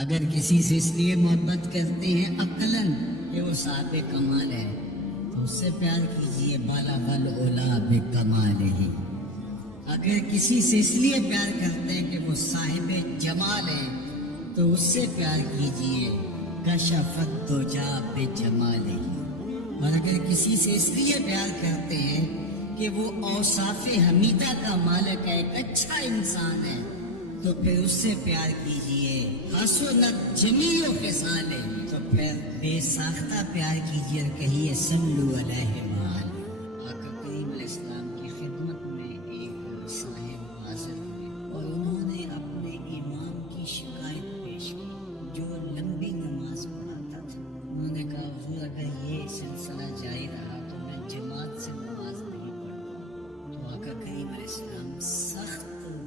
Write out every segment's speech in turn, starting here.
اگر کسی سے اس لیے محبت کرتے ہیں عقلاً کہ وہ صاحب کمال ہے تو اس سے پیار کیجئے، بالا بل اولا بے کمال ہے۔ اگر کسی سے اس لیے پیار کرتے ہیں کہ وہ صاحب جمال ہے تو اس سے پیار کیجئے، کشفت دجا بے جمال ہے۔ اور اگر کسی سے اس لیے پیار کرتے ہیں کہ وہ اوصاف حمیدہ کا مالک ہے، ایک اچھا انسان ہے، تو پھر اس سے پیار کیجئے، حسنت جمیع خصال ہے۔ تو پھر بے ساختہ پیار کیجئے اور کہیے صلو علیہ وآلہ۔ آقا کریم علیہ السلام کی خدمت میں ایک صاحب حاضر ہوئے اور انہوں نے اپنے امام کی شکایت پیش کی جو لمبی نماز پڑھاتا تھا۔ انہوں نے کہا حضور اگر یہ سلسلہ جاری رہا تو میں جماعت سے نماز نہیں پڑھتا۔ تو آقا کریم علیہ السلام سخت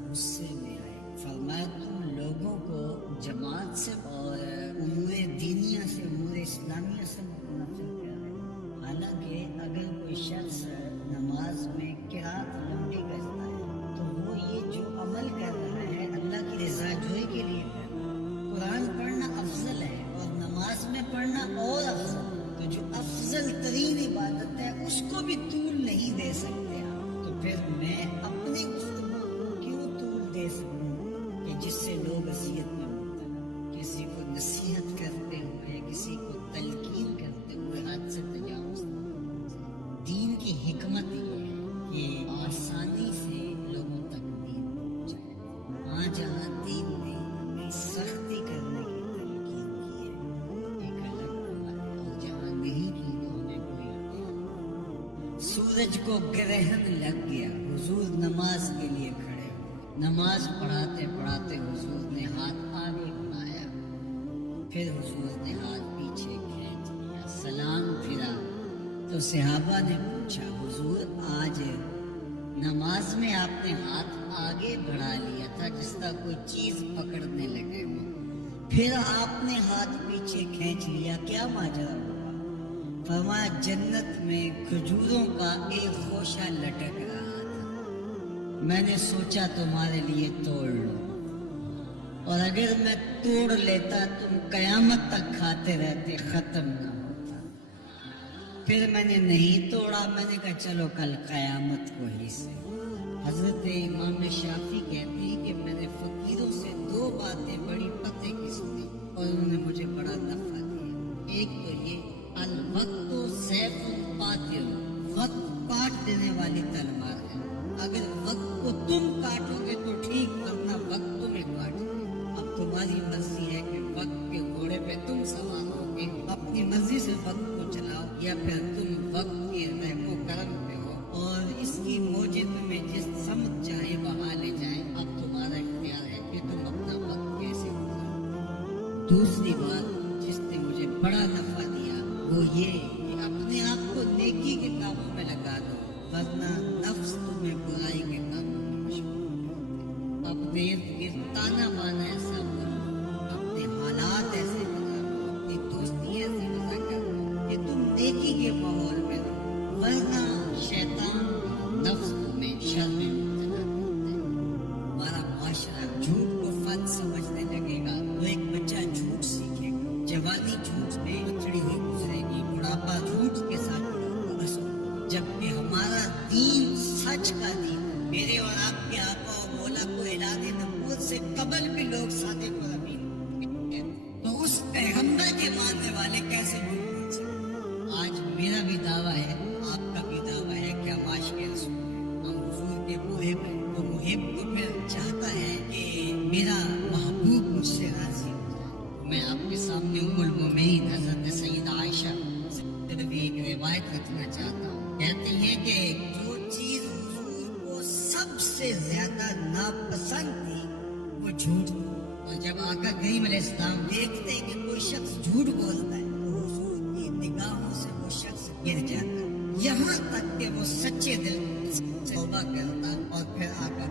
غصے میں آئے، فرمایا تم لوگوں کو جماعت سے اور امور دینیہ سے، امور اسلامیہ سے منفرد کر رہے ہیں۔ حالانکہ اگر کوئی شخص نماز میں قرات لمبی کرتا ہے تو وہ یہ جو عمل کر رہا ہے اللہ کی رضا جوئی کے لیے کر رہا ہے۔ قرآن پڑھنا افضل ہے اور نماز میں پڑھنا اور افضل، تو جو افضل ترین عبادت ہے اس کو بھی طول نہیں دے سکتے آپ، تو پھر میں اپنی گفتگو کو کیوں طول دے سکوں کہ جس سے لوگ اذیت میں مبتلا، کسی کو نصیحت کرتے ہوئے، کسی کو تلقین کرتے ہوئے حد سے تجاوز نہ کریں۔ دین کی حکمت یہ ہے کہ آسانی سے لوگوں تک دین پہنچائے۔ ہاں جہاں دین نے ہمیں سختی کرنے کی تلقین کی ہے ایک الگ بات ہے، اور جہاں نہیں کی تو ہمیں کوئی عقل۔ سورج کو گرہن لگ گیا، حضور نماز کے لیے کھڑے ہوئے، نماز پڑھاتے پڑھاتے حضور نے ہاتھ آگے بڑھایا، پھر حضور نے ہاتھ پیچھے کھینچ لیا، سلام پھرا تو صحابہ نے پوچھا حضور آج نماز میں آپ نے ہاتھ آگے بڑھا لیا تھا جس طرح کوئی چیز پکڑنے لگے ہو، پھر آپ نے ہاتھ پیچھے کھینچ لیا، کیا ماجرا ہوا؟ فرمایا جنت میں کھجوروں کا ایک خوشہ لٹک رہا تھا، میں نے سوچا تمہارے لیے توڑ لو، اور اگر میں توڑ لیتا تم قیامت تک کھاتے رہتے، ختم نہ ہوتا۔ پھر میں نے نہیں توڑا، میں نے کہا چلو کل قیامت کو ہی سے۔ حضرت امام شافعی کہتے ہیں کہ میں نے فقیروں سے دو باتیں بڑی پتے کی سنی اور انہوں نے مجھے بڑا نفع دیا۔ ایک تو یہ الوقت سیف قاتل، وقت کاٹ دینے والی تلوار ہے، اگر وقت کو تم کاٹو گے تو ٹھیک، ورنہ وقت تمہیں کاٹ دے۔ اب تمہاری مرضی ہے کہ وقت کے گھوڑے پہ تم سوار ہو کے اپنی مرضی سے وقت کو چلاؤ، یا پھر تم وقت کے رحم و کرم پہ ہو اور اس کی موجیں تمہیں جس سمت چاہے وہاں لے جائیں۔ اب تمہارا اختیار ہے کہ تم اپنا وقت کیسے گزارو۔ دوسری بات جس نے مجھے بڑا نفع دیا وہ یہ کہ اپنے آپ کو نیکی کے کاموں میں لگا دو، ورنہ نفس تمہیں برائی کے کاموں میں مشغول کرے۔ اپنے ارد گرد تانا بانا ایسا کرو، اپنے حالات ایسے بنا لو، اپنی دوستی ایسی بنا کرو کہ تم نیکی کے ماحول میں رہو، ورنہ شیطان نفس تمہیں شر میں مبتلا کرتے ہیں۔ ہمارا معاشرہ جھوٹ کو فن سمجھنے لگے گا تو ایک بچہ جھوٹ سیکھے گا، جوانی جھوٹ میں چڑی ہوئی گزرے گی، بڑھاپا جھوٹ کے ساتھ بس، جبکہ ہمارا دین سچ کا دین، میرے اور آپ کے آقا و مولا کو اعلان نبوت سے قبل بھی لوگ صادق اور امین، تو اس پیغمبر کے ماننے والے کیسے جھوٹ بول سکتے؟ آج میرا بھی دعویٰ ہے، آپ کا بھی دعویٰ ہے کہ ہم عاشق رسول ہیں، ہم حضور کے محب ہیں، تو محب تو پھر چاہتا ہے کہ میرا محبوب مجھ سے راضی ہو جائے۔ میں آپ کے سامنے ام المومنین حضرت سیدہ عائشہ سے بھی ایک روایت رکھنا چاہتا ہوں۔ کہتی ہیں کہ جو چیز حضور کو سب سے زیادہ ناپسند تھی وہ جھوٹ تھی، اور جب آقا کریم علیہ السلام دیکھتے ہیں کہ کوئی شخص جھوٹ بولتا ہے تو حضور کی نگاہوں سے وہ شخص گر جاتا ہے، یہاں تک کہ وہ سچے دل سے توبہ کرتا اور پھر آقا